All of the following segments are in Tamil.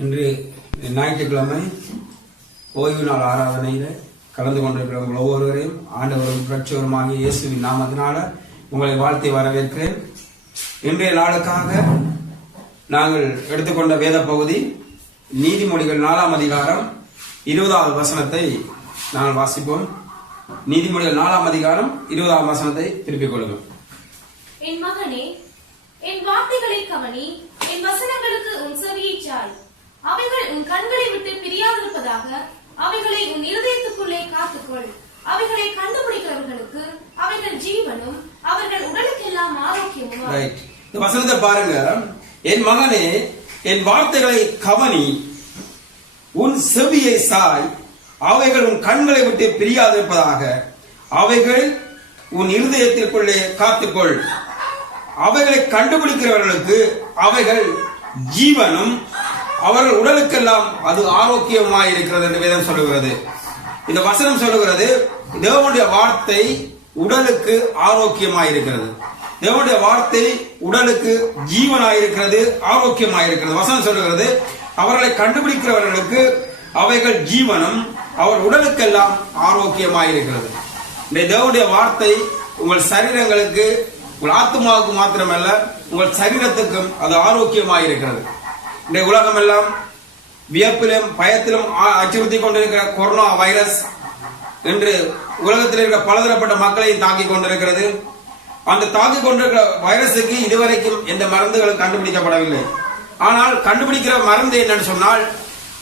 இன்று ஞாயிற்றுக்கிழமை ஓய்வு நாள் ஆராதனையில கலந்து கொண்டிருக்கிற உங்கள் ஒவ்வொருவரையும் ஆண்டவரும் பிரட்சவருமாகிய இயேசுவின் நாமத்தினால உங்களை வாழ்த்தி வரவேற்கிறேன். இன்றைய நாளுக்காக நாங்கள் எடுத்துக்கொண்ட வேத பகுதி நீதிமொழிகள் 4ஆம் அதிகாரம் 20வது வசனத்தை நாங்கள் வாசிப்போம். நீதிமொழிகள் 4ஆம் அதிகாரம் 20ஆம் வசனத்தை திருப்பிக் கொள்ளுங்கள். என் மகனே, என் வார்த்தைகளை கவனி, என் வசனங்களுக்கு உன் செவியை சாய். அவைகள் உன் கண்களை விட்டு பிரியாதிருப்பதாக அவைகளை உன் இருதயத்துக்குள்ளே காத்துக்கொள். அவைகளை கண்டுபிடிக்கிறவர்களுக்கு அவைகள் ஜீவனும் அவர்கள் உடலுக்கெல்லாம் ஆரோக்கியமும். இந்த வசனத்தை பாருங்க. என் மகனே, என் வார்த்தைகளை கவனி, உன் செவியை சாய். அவைகள் உன் கண்களை விட்டு பிரியாதிருப்பதாக அவைகள் உன் இருதயத்திற்குள்ளே காத்துக்கொள். அவைகளை கண்டுபிடிக்கிறவர்களுக்கு அவைகள் ஜீவனும் அவர்கள் உடலுக்கெல்லாம் அது ஆரோக்கியமாய் இருக்கிறது என்று வேதம் சொல்லுகிறது. இந்த வசனம் சொல்லுகிறது தேவனுடைய வார்த்தை உடலுக்கு ஆரோக்கியமாய் இருக்கிறது. தேவனுடைய வார்த்தை உடலுக்கு ஜீவனாயிருக்கிறது, ஆரோக்கியமாயிருக்கிறது. வசனம் சொல்லுகிறது அவர்களை கண்டுபிடிக்கிறவர்களுக்கு அவைகள் ஜீவனும் அவர் உடலுக்கெல்லாம் ஆரோக்கியமாயிருக்கிறது. இந்த தேவனுடைய வார்த்தை உங்கள் சரீரங்களுக்கு, உங்கள் ஆத்மாவுக்கு மாத்திரமல்ல, உங்கள் சரீரத்துக்கும் அது ஆரோக்கியமாயிருக்கிறது. இந்த உலகம் எல்லாம் வியப்பிலும் பயத்திலும் அச்சுறுத்தி கொண்டிருக்கிற கொரோனா வைரஸ் என்று உலகத்தில் இருக்கிற பலதரப்பட்ட மக்களையும் தாக்கிக் கொண்டிருக்கிறது. அந்த தாக்கிக் கொண்டிருக்கிற வைரஸுக்கு இதுவரைக்கும் எந்த மருந்துகளும் கண்டுபிடிக்கப்படவில்லை. ஆனால் கண்டுபிடிக்கிற மருந்து என்னன்னு சொன்னால்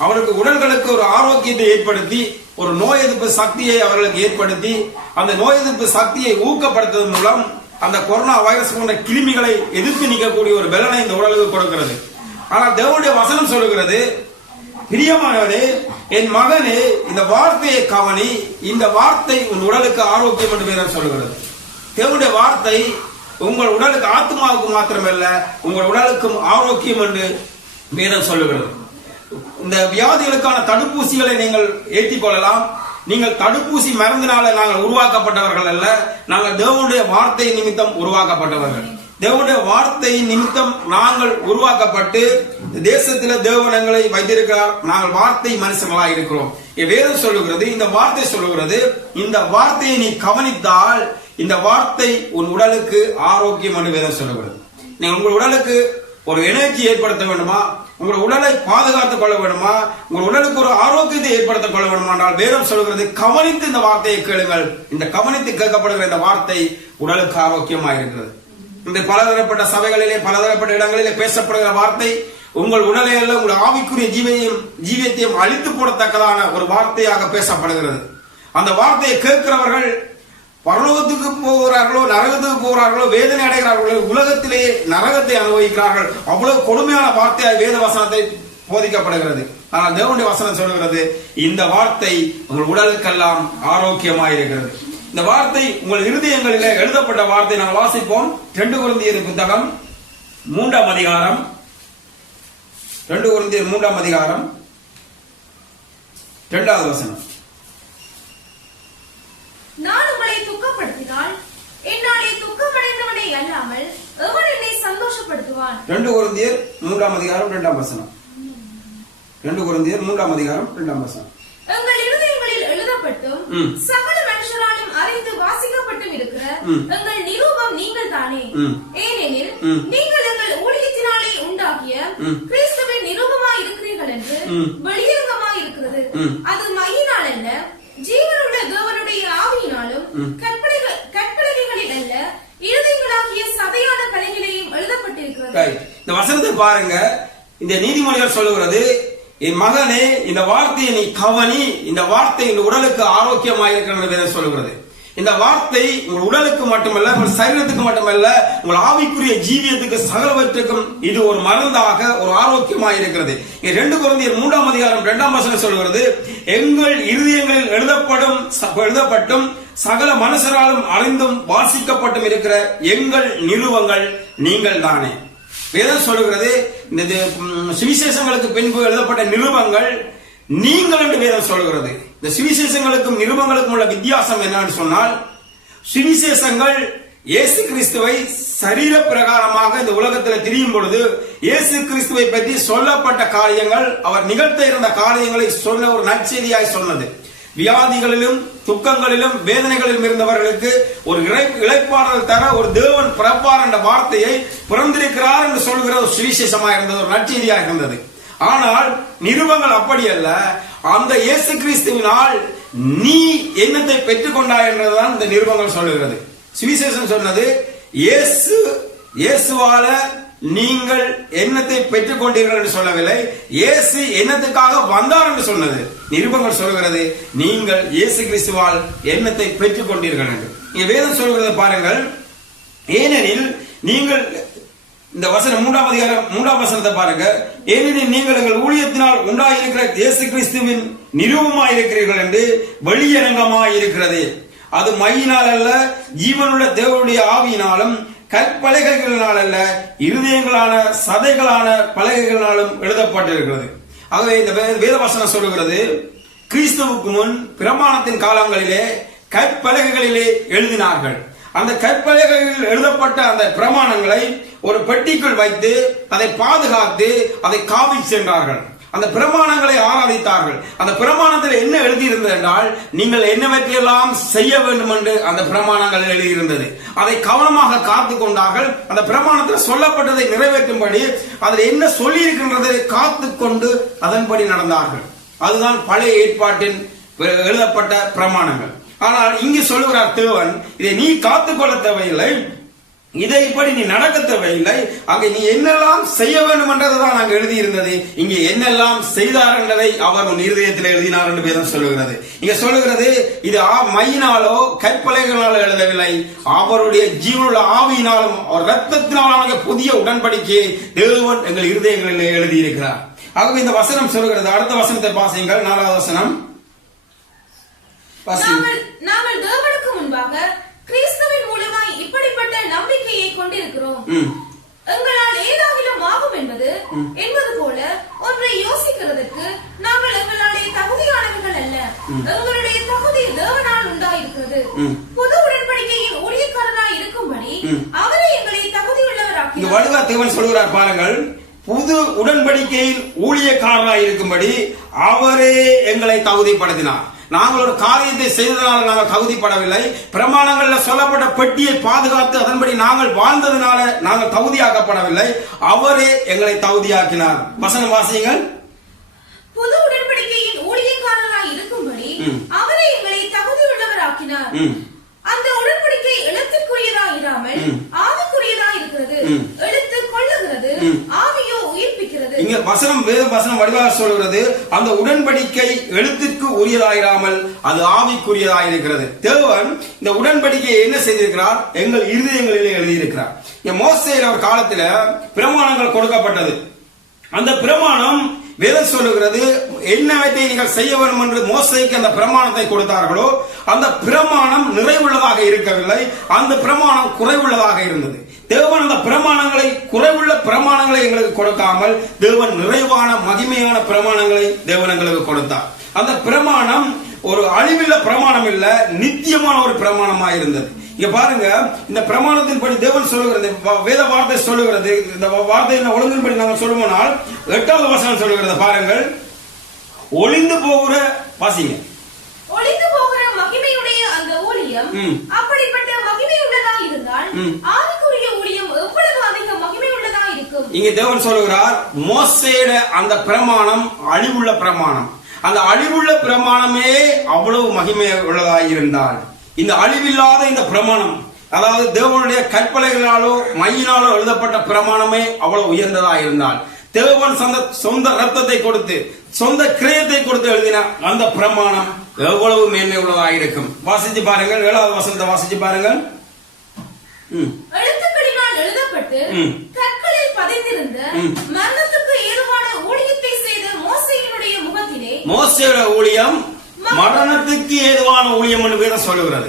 அவருக்கு உடல்களுக்கு ஒரு ஆரோக்கியத்தை ஏற்படுத்தி ஒரு நோய் எதிர்ப்பு சக்தியை அவர்களுக்கு ஏற்படுத்தி அந்த நோய் எதிர்ப்பு சக்தியை ஊக்கப்படுத்துவதன் மூலம் அந்த கொரோனா வைரஸ் போன்ற கிருமிகளை எதிர்த்து நிற்கக்கூடிய ஒரு பலனை இந்த உடலுக்கு கொடுக்கிறது. ஆனால் தேவனுடைய வசனம் சொல்லுகிறது, பிரியமானவனே, என் மகனே, இந்த வார்த்தையை கவனி, இந்த வார்த்தை உன் உடலுக்கு ஆரோக்கியம் என்று வேதம் சொல்லுகிறது. தேவனுடைய வார்த்தை உங்கள் உடலுக்கு, ஆத்மாவுக்கு மாத்திரமல்ல, உங்கள் உடலுக்கும் ஆரோக்கியம் என்று வேதம் சொல்லுகிறது. இந்த வியாதிகளுக்கான தடுப்பூசிகளை நீங்கள் ஏற்றிக் கொள்ளலாம். நீங்கள் தடுப்பூசி மருந்தினால நாங்கள் உருவாக்கப்பட்டவர்கள் அல்ல, நாங்கள் தேவனுடைய வார்த்தை நிமித்தம் உருவாக்கப்பட்டவர்கள். தேவனுடைய வார்த்தை நிமித்தம் நாங்கள் உருவாக்கப்பட்டு தேசத்தில் தேவனங்களை வைத்திருக்கிறார். நாங்கள் வார்த்தை மனுஷங்களாக இருக்கிறோம். வேதம் சொல்லுகிறது, இந்த வார்த்தை சொல்லுகிறது, இந்த வார்த்தையை நீ கவனித்தால் இந்த வார்த்தை உன் உடலுக்கு ஆரோக்கியம் என்று வேதம் சொல்லுகிறது. நீங்க உங்கள் உடலுக்கு ஒரு எனர்ஜி ஏற்படுத்த வேண்டுமா, உங்கள் உடலை பாதுகாத்துக் கொள்ள வேண்டுமா, உங்கள் உடலுக்கு ஒரு ஆரோக்கியத்தை ஏற்படுத்திக் கொள்ள வேண்டுமா என்றால் வேதம் சொல்லுகிறது, கவனித்து இந்த வார்த்தையை கேளுங்கள். இந்த கவனித்து கேட்கப்படுகிற இந்த வார்த்தை உடலுக்கு ஆரோக்கியமாக இருக்கிறது. இந்த பலதரப்பட்ட சபைகளிலே, பலதரப்பட்ட இடங்களிலே பேசப்படுகிற வார்த்தை உங்கள் உடலை அல்ல, உங்கள் ஆவிக்குரிய ஜீவியத்தையும் அழித்து போடத்தக்கதான ஒரு வார்த்தையாக பேசப்படுகிறது. அந்த வார்த்தையை கேட்கிறவர்கள் பரலோகத்துக்கு போகிறார்களோ நரகத்துக்கு போகிறார்களோ வேதனை அடைகிறார்களோ, உலகத்திலே நரகத்தை அனுபவிக்கிறார்கள். அவ்வளவு கொடுமையான வார்த்தையாக வேத வசனத்தை போதிக்கப்படுகிறது. ஆனால் தேவனுடைய வசனம் சொல்லுகிறது, இந்த வார்த்தை உங்கள் உடலுக்கெல்லாம் ஆரோக்கியமாயிருக்கிறது. இந்த வார்த்தை உங்கள் இருதயங்களிலே எழுதப்பட்ட வார்த்தை. நாங்கள் வாசிப்போம். 2 கொரிந்தியர் புத்தகம் 3ஆம் அதிகாரம், 2 கொரிந்தியர் 3ஆம் அதிகாரம் 2வது வசனம். நான் உங்களை துக்கப்படுத்தினால் என்னாலே துக்கமடைந்தவனே அல்லாமல் எவன் என்னை சந்தோஷப்படுத்துவான். 2 கொரிந்தியர் 3ஆம் அதிகாரம் 2ஆம் வசனம். 2 கொரிந்தியர் 3ஆம் அதிகாரம் 2ஆம் வசனம். எங்கள் இருதயங்களில் எழுதப்பட்டும் சகல மனுஷராலும் அறிந்து வாசிக்கப்பட்டும் இருக்கிற எங்கள் நிரூபம் நீங்கள் தானே. ஏனெனில் நீங்கள் எங்கள் ஊழியத்தினாலே உண்டாகிய கிறிஸ்துவின் நிரூபமாய் இருக்கிறீர்கள் என்று வெளியரங்கமாய் இருக்கிறது. அது மையினால் அல்ல, ஜீவனுள்ள தேவனுடைய ஆவியினாலும் கற்பனைகளில் அல்ல, இருதயங்களாகிய சதையான கலைகளையும் எழுதப்பட்டிருக்கிறது. இந்த வசனத்தை பாருங்க. இந்த நீதிமொழிகள் சொல்லுகிறது, என் மகனே, இந்த வார்த்தையை நீ கவனி, இந்த வார்த்தை இந்த உடலுக்கு ஆரோக்கியமாயிருக்கிறது சொல்லுகிறது. இந்த வார்த்தை உங்கள் உடலுக்கு மட்டுமல்ல, உங்கள் சரீரத்துக்கு மட்டுமல்ல, உங்கள் ஆவிக்குரிய ஜீவியத்துக்கு சகலவற்றுக்கும் இது ஒரு மருந்தாக, ஒரு ஆரோக்கியமாக இருக்கிறது. 2 கொரிந்தியர் 3ஆம் அதிகாரம் 2ஆம் வசனம் சொல்கிறது, எங்கள் இருதயங்களில் எழுதப்பட்டும் சகல மனுஷராலும் அறிந்தும் வாசிக்கப்பட்டும் இருக்கிற எங்கள் நிறுவங்கள் நீங்கள் தானே. வேதம் சொல்லுகிறது, இந்த சுவிசேஷங்களுக்கு பின்பு எழுதப்பட்ட நிருபங்கள் நீங்கள் என்று வேதம் சொல்கிறது. இந்த சுவிசேஷங்களுக்கும் நிருபங்களுக்கும் உள்ள வித்தியாசம் என்னன்னு சொன்னால், சுவிசேஷங்கள் இயேசு கிறிஸ்துவை சரீர பிரகாரமாக இந்த உலகத்தில் திரியும் பொழுது இயேசு கிறிஸ்துவை பற்றி சொல்லப்பட்ட காரியங்கள், அவர் நிகழ்த்த இருந்த காரியங்களை சொன்ன ஒரு நற்செய்தியாய் சொன்னது. வியாதிகளிலும் துக்கங்களிலும் வேதனைகளிலும் இருந்தவர்களுக்கு ஒரு இளைப்பாறுதல் தர ஒரு தேவன் பிறப்பார் என்ற வார்த்தையை பிறந்திருக்கிறார் என்று சொல்கிற ஒரு சுவிசேஷமாக இருந்தது, ஒரு நற்செய்தியாக இருந்தது. ஆனால் நிருபங்கள் அப்படி அல்ல. அந்த இயேசு கிறிஸ்துவினால் நீ என்னத்தை பெற்றுக் கொண்டாய் என்றுதான் இந்த நிருபங்கள் சொல்லுகிறது. சுவிசேஷம் சொன்னது இயேசுவால நீங்கள் என்னத்தை பெற்றுக் கொண்டீர்கள் என்று சொல்லவில்லை, இயேசு என்னத்துக்காக வந்தார் என்று சொன்னது. நிருபங்கள் சொல்கிறது நீங்கள் இயேசு கிறிஸ்துவால் என்னத்தை பெற்றுக் கொண்டீர்கள் என்று. இங்க வேதம் சொல்கிறது பாருங்கள். ஏனெனில் நீங்கள், இந்த வசனம் 3ஆம் அதிகாரம் 3ஆம் வசனத்தை பாருங்க. ஏனெனில் நீங்கள் எங்கள் ஊழியத்தினால் உண்டாயிருக்கிற இயேசு கிறிஸ்துவின் நிரூபமாயிருக்கிறீர்கள் என்று வெளியரங்கமாயிருக்கிறது. அது மையினால் அல்ல, ஜீவனுள்ள தேவனுடைய ஆவியினாலும் கற்பலகைகளினால் அல்ல, இருதயங்களான சதைகளான பலகைகளினாலும் எழுதப்பட்டிருக்கிறது. ஆகவே இந்த வேதவசனம் சொல்லுகிறது, கிறிஸ்துவுக்கு முன் பிரமாணத்தின் காலங்களிலே கற்பலகைகளிலே எழுதினார்கள். அந்த கற்பலகைகளில் எழுதப்பட்ட அந்த பிரமாணங்களை ஒரு பெட்டிக்குள் வைத்து அதை பாதுகாத்து அதை காவி சென்றார்கள். அந்த பிரமாணங்களை ஆராதித்தார்கள். அந்த பிரமாணத்தில் என்ன எழுதியிருந்தது என்றால், நீங்கள் என்னவற்றையெல்லாம் செய்ய வேண்டும் என்று அந்த பிரமாணங்கள் எழுதியிருந்தது. அதை கவனமாக காத்து கொண்டார்கள். அந்த பிரமாணத்தில் சொல்லப்பட்டதை நிறைவேற்றும்படி அதில் என்ன சொல்லி இருக்கின்றதை காத்து கொண்டு அதன்படி நடந்தார்கள். அதுதான் பழைய ஏற்பாட்டின் எழுதப்பட்ட பிரமாணங்கள். ஆனால் இங்கு சொல்லுகிறார் தேவன், இதை நீ காத்துக்கொள்ள தேவையில்லை, இதை இப்படி நீ நடக்க தேவையில்லை, அங்கே நீ என்னெல்லாம் செய்ய வேண்டும் என்றதுதான் அங்கு எழுதியிருந்தது. இங்கே என்னெல்லாம் செய்தார் என்பதை அவர் உன் இருதயத்தில் எழுதினார் என்று வேதம் சொல்லுகிறது. இங்க சொல்லுகிறது, இது மையினாலோ கற்பலைகளாலோ எழுதவில்லை, அவருடைய ஜீவனுள்ள ஆவியினாலும் ரத்தத்தினாலும் புதிய உடன்படிக்கையை தேவன் எங்கள் இருதயங்களில் எழுதியிருக்கிறார். ஆகவே இந்த வசனம் சொல்லுகிறது. அடுத்த வசனத்தை வாசியுங்கள். 4வது வசனம். நாங்கள் தேவனுக்கு முன்பாக கிறிஸ்துவின் மூலமாய் இப்படிப்பட்ட நம்பிக்கையை கொண்டிருக்கிறோம். எங்களால் ஏதாகிலும் ஆகும் என்பது போல ஒன்றை யோசிக்கிறதற்கு நாங்கள் எங்களாலே தகுதியானவர்கள் அல்ல, எங்களுடைய தகுதி தேவனால் உண்டாயிருக்கிறது. புது உடன்படிக்கையின் ஊழியக்காரராய் இருக்கும்படி அவரே எங்களை தகுதியுள்ளவராக்கி. வடுவா தேவன் சொல்கிறார் பாருங்கள், புது உடன்படிக்கையில் ஊழியக்காரராய் இருக்கும்படி அவரே எங்களை தகுதிப்படுத்தினார். நாங்கள் ஒரு காரியத்தை செய்ததனால நாங்கள் தகுதிப்படவில்லை, பிரமாணங்கள்ல சொல்லப்பட்ட பெட்டியை பாதுகாத்து அதன்படி நாங்கள் வாழ்ந்ததனால நாங்கள் தகுதியாக்கப்படவில்லை, அவரே எங்களை தகுதியாக்கினார். வசனம் வாசியுங்கள். புது உடன்படிக்கையின் ஊழியக்காரராய் இருக்கும்படி அவரே எங்களை தகுதியுள்ளவராக்கினார். அந்த உடன்படிக்கை எழுத்துக்குரியதாய் இராமல் ஆவிக்குரியதாய் இருக்கிறது. எழுத்து கொள்ளுகிறது, ஆவியோ உயிர்ப்பிக்கிறது. இங்க வசனம், வேத வசனம் வடிவாக சொல்கிறது, அந்த உடன்படிக்கை எழுத்துக்கு உரியதாயிராமல் அது ஆவிக்குரியதாய் இருக்கிறது. தேவன் இந்த உடன்படிக்கையை என்ன செய்திருக்கிறார்? எங்கள் இருதயங்களிலே எழுதியிருக்கிறார். மோசேயின் அவர் காலத்தில் பிரமாணங்கள் கொடுக்கப்பட்டது. அந்த பிரமாணம் வேதம் சொல்லுகிறது, என்னவற்றை நீங்கள் செய்ய வேண்டும் என்று மோசேக்கு அந்த பிரமாணத்தை கொடுத்தார்களோ அந்த பிரமாணம் நிறைவுள்ளதாக இருக்கவில்லை, அந்த பிரமாணம் குறைவுள்ளதாக இருந்தது. தேவன் அந்த பிரமாணங்களை, குறைவுள்ள பிரமாணங்களை எங்களுக்கு கொடுக்காமல் தேவன் நிறைவான மகிமையான பிரமாணங்களை தேவன் எங்களுக்கு கொடுத்தார். அந்த பிரமாணம் ஒரு அழிவுள்ள பிரமாணம் இல்ல, நித்தியமான ஒரு பிரமாணமாக இருந்தது. இங்க பாருங்க, இந்த பிரமாணத்தின்படி தேவன் சொல்லுகிறது, வேத வார்த்தை சொல்லுகிறது, இந்த வார்த்தை ஒழுங்கின்படி நாங்கள் சொல்லுவோனால் 8வது வசனம் சொல்லுகிறது பாருங்கள். ஒளிந்து போகிற, வாசிங்க, ஒளிந்து போகிற மகிமையுடைய அந்த ஊழியம் அப்படிப்பட்ட மகிமை உள்ளதா இருந்தால் ஆவிக்குரிய ஊழியம் எவ்வளவு அதிக மகிமை உள்ளதா இருக்கும். இங்க தேவன் சொல்லுகிறார், மோசேயோட அந்த பிரமாணம் அழிவுள்ள பிரமாணம், அந்த அழிவுள்ள பிரமாணமே அவ்வளவு மகிமை உள்ளதாக இருந்தால் இந்த அழிவில்லாத இந்த பிரமாணம், அதாவது தேவனுடைய கற்பனைகளாலோ மையினாலோ எழுதப்பட்ட பிரமாணமே அவ்வளவு உயர்ந்ததாக இருந்தால், தேவன் சொந்த ரத்தத்தை கொடுத்து சொந்த கிரயத்தை கொடுத்து எழுதின அந்த பிரமாணம் எவ்வளவு மேன்மை உள்ளதாக இருக்கும். வாசிச்சு பாருங்கள். 7வது வசனத்தை வாசிச்சு பாருங்கள். எழுத்துக்களினால் எழுதப்பட்டு கற்களில் பதிந்திருந்த மரணத்துக்கு ஏதுவான ஊழியத்தை செய்த மோசேயினுடைய முகத்திலே, மோசேயோட ஊழியம் மரணத்துக்கு ஏதுவான ஊழியம் என்று வேதம் சொல்லுகிறது.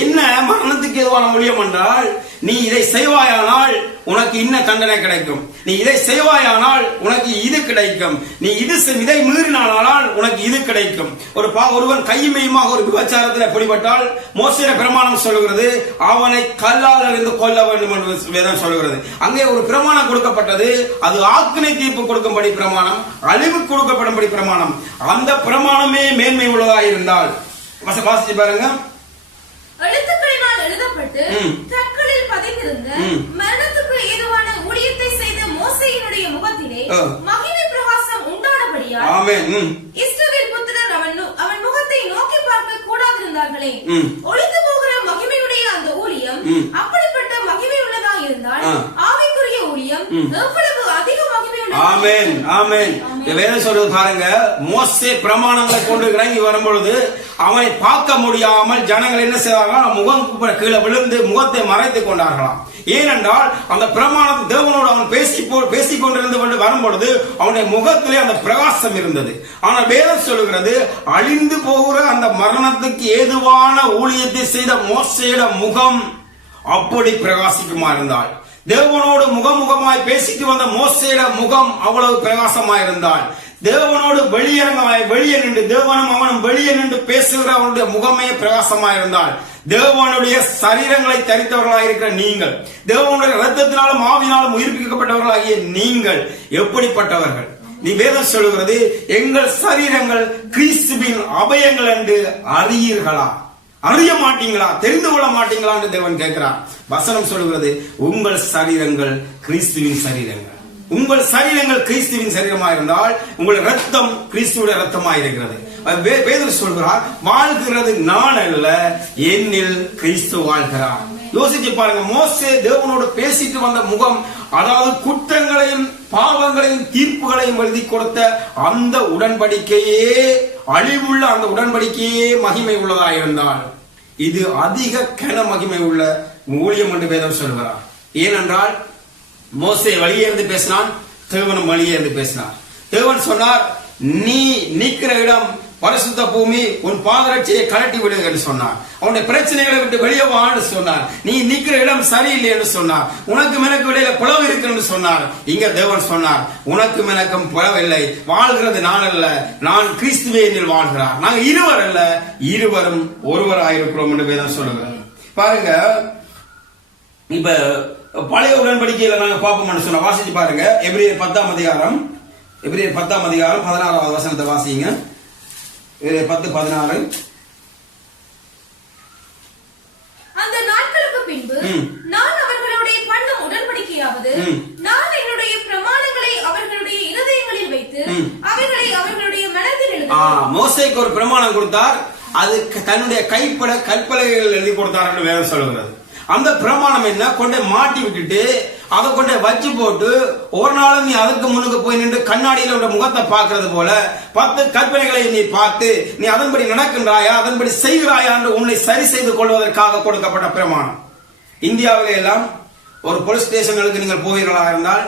என்ன மரணத்துக்கு ஏதுவான ஊழியம் என்றால், நீ இதை செய்வாயானால் உனக்கு இன்ன தண்டனை கிடைக்கும், நீ இதை செய்வாயானால் உனக்கு இது கிடைக்கும், நீ இதை மீறினானால் உனக்கு இது கிடைக்கும். ஒருவன் கையுமையுமாக ஒரு விபச்சாரத்தில் பிடிபட்டால் மோசே பிரமாணம் சொல்லுகிறது அவனை கல்லால் எறிந்து கொல்ல வேண்டும் என்று வேதம் சொல்லுகிறது. அங்கே ஒரு பிரமாணம் கொடுக்கப்பட்டது, அது ஆக்கினை தீர்ப்பு கொடுக்கும்படி பிரமாணம், அழிவு கொடுக்கப்படும்படி பிரமாணம். அந்த பிரமாணமே மேன்மை உள்ளதாக இருந்தால் வாசிச்சு பாருங்க. எழுத்துக்களினால் எழுதப்பட்டு கற்களில் பதிந்திருந்த மரணத்துக்கு ஏதுவான ஊழியத்தை செய்த மோசேயினுடைய முகத்திலே மகிமை பிரகாசம் உண்டானபடியால் ஆமென். இஸ்ரவேல் புத்திரர் அவன் முகத்தை நோக்கி பார்க்க கூடாதிருந்தார்களே. ஒளிந்து போகிற மகிமையுடைய அந்த ஊழியம் அப்படிப்பட்ட மகிமை உள்ளதா இருந்தால் ஆவிக்குரிய ஊழியம் எவ்வளவு அதிக மகிமை உள்ளதா. ஆமென் ஆமென். வேதம் சொல்றது பாருங்க, மோசே பிரமாணங்களை கொண்டு இறங்கி வரும்பொழுது அவனை பார்க்க முடியாமல் ஜனங்கள் என்ன செய்வார்கள், முகம் கீழே விழுந்து முகத்தை மறைத்துக் கொண்டார்களாம். ஏனென்றால் அந்த பிரமாணம் தேவனோடு அவன் பேசிக் கொண்டிருந்து வரும்பொழுது அவனுடைய முகத்திலே அந்த பிரகாசம் இருந்தது. ஆனால் வேதம் சொல்லுகிறது, அழிந்து போகிற அந்த மரணத்துக்கு ஏதுவான ஊழியத்தை செய்த மோசேயோட முகம் அப்படி பிரகாசிக்குமா இருந்தால், தேவனோடு முகமுகமாய் பேசிட்டு வந்த மோசேயோட முகம் அவ்வளவு பிரகாசமாய் இருந்தால், தேவனோடு வெளியே நின்று தேவனும் அவனும் வெளியே நின்று பேசுகிற அவனுடைய முகமே பிரகாசமாய் இருந்தால், தேவனுடைய சரீரங்களை தரித்தவர்களாக இருக்கிற நீங்கள், தேவனுடைய ரத்தத்தினாலும் ஆவினாலும் உயிர்ப்பிக்கப்பட்டவர்களாகிய நீங்கள் எப்படிப்பட்டவர்கள்? நீ வேதம் சொல்லுகிறது, எங்கள் சரீரங்கள் கிறிஸ்துவின் அபயங்கள் என்று அறியீர்களா? அறிய மாட்டீங்களா? தெரிந்து கொள்ள மாட்டீங்களா என்று தேவன் கேட்கிறார். வசனம் சொல்லுகிறது, உங்கள் சரீரங்கள் கிறிஸ்துவின் சரீரங்கள். உங்கள் சரீரங்கள் கிறிஸ்துவின் சரீரமாக இருந்தால் உங்கள் ரத்தம் கிறிஸ்துவோட ரத்தமாக இருக்கிறது. பேதுரு சொல்கிறார், வாழ்கிறது நான் அல்ல, என்னில் கிறிஸ்து வாழ்கிறார். யோசிச்சு பாருங்க, மோசே தேவனோடு பேசிட்டு வந்த முகம், அதாவது குற்றங்களையும் பாவங்களையும் தீர்ப்புகளையும் எழுதி கொடுத்த அந்த உடன்படிக்கையே, அழிவுள்ள அந்த உடன்படிக்கையே மகிமை உள்ளதாக இருந்தால் இது அதிக கன மகிமை உள்ள ஊழியம் என்று வேதம் சொல்கிறார். ஏனென்றால் மோசே வழியே இருந்து பேசினான், தேவனும் வழியே இருந்து பேசினார். தேவன் சொன்னார், நீ நிற்கிற இடம் பரிசுத்த பூமி, உன் பாதரட்சியை கழட்டி விடுங்க என்று சொன்னார். அவனுடைய பிரச்சனைகளை விட்டு வெளியே வான்னு சொன்னார். நீ நிற்கிற இடம் சரியில்லை என்று சொன்னார். உனக்கு எனக்கு இடையில பிளவு இருக்கு என்று சொன்னார். இங்க தேவன் சொன்னார், உனக்கு எனக்கும் பிளவில்லை, வாழ்கிறது நான் அல்ல, நான் கிறிஸ்துவே என்னில் வாழ்கிறார். நாங்கள் இருவர் அல்ல, இருவரும் ஒருவராயிருக்கிறோம் என்று வேதம் சொல்லுகிறார். பாருங்க, இப்ப பழைய உடன்படிக்கையில நாங்க பார்ப்போம்னு சொன்ன வாசிச்சு பாருங்க. எபிரேயர் 10ஆம் அதிகாரம் 16வது வசனத்தை வாசிங்க. 10:16. அந்த நாட்களுக்கு பின்பு நான் அவர்களுடைய பண்ணும் உடன்படிக்கையாவது, நான் என்னுடைய பிரமாணங்களை அவர்களுடைய இருதயங்களில் வைத்து அவைகளை அவர்களுடைய மனதில் எழுதுவேன். மோசேக்கு ஒரு பிரமாணம் கொடுத்தார், அது தன்னுடைய கற்பலகைகள் எழுதி கொடுத்தார் என்று வேதம் சொல்லுகிறது. அந்த பிரமாணம் என்ன, கொண்டே மாட்டி விட்டுட்டு அதை கொண்டே வச்சு போட்டு ஒரு நாளும் நீ அதுக்கு முன்னுக்கு போய் நின்று கண்ணாடியில உள்ள முகத்தை பார்க்கறது போல 10 கற்பனைகளை நீ பார்த்து நீ அதன்படி நடக்கின்றாயா, அதன்படி செய்கிறாயா என்று உன்னை சரி செய்து கொள்வதற்காக கொடுக்கப்பட்ட பிரமாணம். இந்தியாவிலே எல்லாம் ஒரு போலீஸ் ஸ்டேஷன்களுக்கு நீங்கள் போவீர்களா இருந்தால்,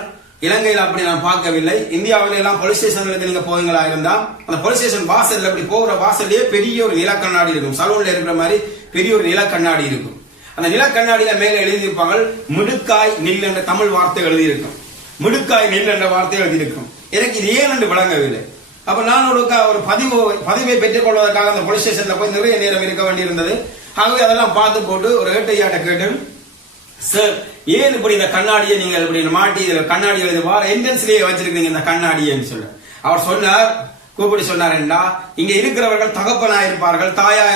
இலங்கையில் அப்படி நான் பார்க்கவில்லை, இந்தியாவில எல்லாம் போலீஸ் ஸ்டேஷன்களுக்கு நீங்க போவீங்களா இருந்தா, அந்த போலீஸ் ஸ்டேஷன் வாசல் அப்படி போகிற வாசல்லையே பெரிய ஒரு நில கண்ணாடி இருக்கும். சலூன்ல இருக்கிற மாதிரி பெரிய ஒரு நில கண்ணாடி இருக்கும். அந்த நில கண்ணாடியில மேல எழுதியிருப்பாங்க, மிடுக்காய் நெல் என்ற தமிழ் வார்த்தை எழுதியிருக்கும். மிடுக்காய் நெல் என்ற வார்த்தை எழுதியிருக்கும். எனக்கு இது ஏன் என்று விளங்கவில்லை. அப்ப நான் ஒரு பதிவை பெற்றுக் கொள்வதற்காக அந்த போலீஸ் ஸ்டேஷன்ல போய் நிறைய நேரம் இருக்க வேண்டியிருந்தது. ஆகவே அதெல்லாம் பார்த்து போட்டு ஒரு ஏட்டையாட்ட கேட்டு, சார் ஏன் இப்படி இந்த கண்ணாடியை நீங்கள் இப்படி மாட்டி கண்ணாடி எழுதி வார என்ட்ரன்ஸ்லயே வச்சிருக்கீங்க இந்த கண்ணாடின்னு சொல்ல அவர் சொன்னார். கூப்பிட்டு சொன்னார்டா, இங்க இருக்கிறவர்கள் தகப்பனா இருப்பார்கள், தாயா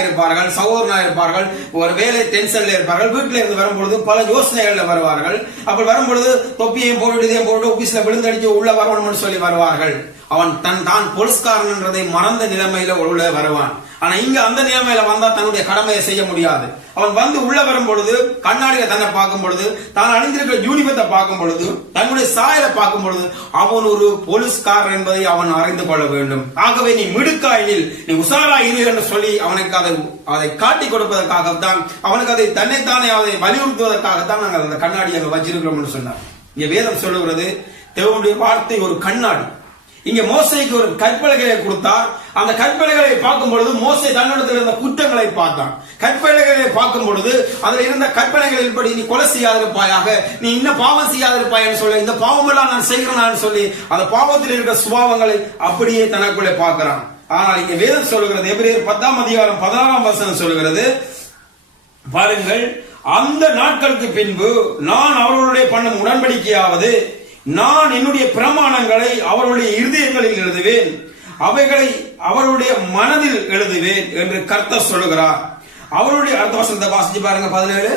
இருப்பார்கள், சகோதரனா இருப்பார்கள், ஒரு வேலை டென்ஷன்ல இருப்பார்கள், வீட்டுல இருந்து வரும்பொழுது பல யோசனைகள்ல வருவார்கள். அப்படி வரும்பொழுது தொப்பியையும் போட்டு இதையும் போட்டு ஆபீஸ்ல விழுந்தடிச்சு உள்ள வரணும்னு சொல்லி வருவார்கள். அவன் தான் போலீஸ்காரன் என்றதை மறந்த நிலைமையில உள்ள வருவான். ஆனா இங்க அந்த நிலைமையில வந்தா தன்னுடைய கடமையை செய்ய முடியாது. அவன் வந்து உள்ள வரும் பொழுது கண்ணாடியில தன்னை பார்க்கும் பொழுது, தான் அணிந்திருக்கிற யூனிஃபத்தை பார்க்கும் பொழுது, தன்னுடைய சாயலை பார்க்கும் பொழுது அவன் ஒரு போலீஸ்காரன் என்பதை அவன் அறிந்து கொள்ள வேண்டும். ஆகவே நீ மிடுக்காயில் நீ உசாரா இரு என்று சொல்லி அவனுக்கு அதை காட்டி கொடுப்பதற்காகத்தான், அவனுக்கு அதை தன்னைத்தானே அதை வலியுறுத்துவதற்காகத்தான் நாங்கள் அந்த கண்ணாடி அங்க வச்சிருக்கிறோம் என்று சொன்னார். இங்க வேதம் சொல்லுகிறது, தேவனுடைய வார்த்தை ஒரு கண்ணாடி. இங்க மோசேக்கு ஒரு கற்பலகையை கொடுத்தார். அந்த கற்பலகைகளை பார்க்கும் பொழுது மோசே தன்னிடத்தில் இருந்த குற்றங்களை பார்த்தான். கற்பலகைகளை பார்க்கும் பொழுது அதில் இருந்த கற்பனைகளின் படி நீ கொலை செய்யாதிருப்பாயாக, நீ இன்னும் பாவம் செய்யாதிருப்பாயன்னு சொல்லி, இந்த பாவம் எல்லாம் நான் செய்கிறேன் சொல்லி அந்த பாவத்தில் இருக்கிற சுபாவங்களை அப்படியே தனக்குள்ளே பார்க்கிறான். ஆனால் இங்க வேதம் சொல்லுகிறது, எபிரேயர் 10ஆம் அதிகாரம் 16ஆம் வசனம் சொல்லுகிறது, பாருங்கள், அந்த நாட்களுக்கு பின்பு நான் அவர்களுடைய பண்ணும் உடன்படிக்கையாவது, நான் என்னுடைய பிரமாணங்களை அவருடைய இருதயங்களில் எழுதுவேன், அவைகளை அவருடைய மனதில் எழுதுவேன் என்று கர்த்தர் சொல்லுகிறார். அவருடைய அடுத்த வசனத்தை வாசிச்சு பாருங்க, 17.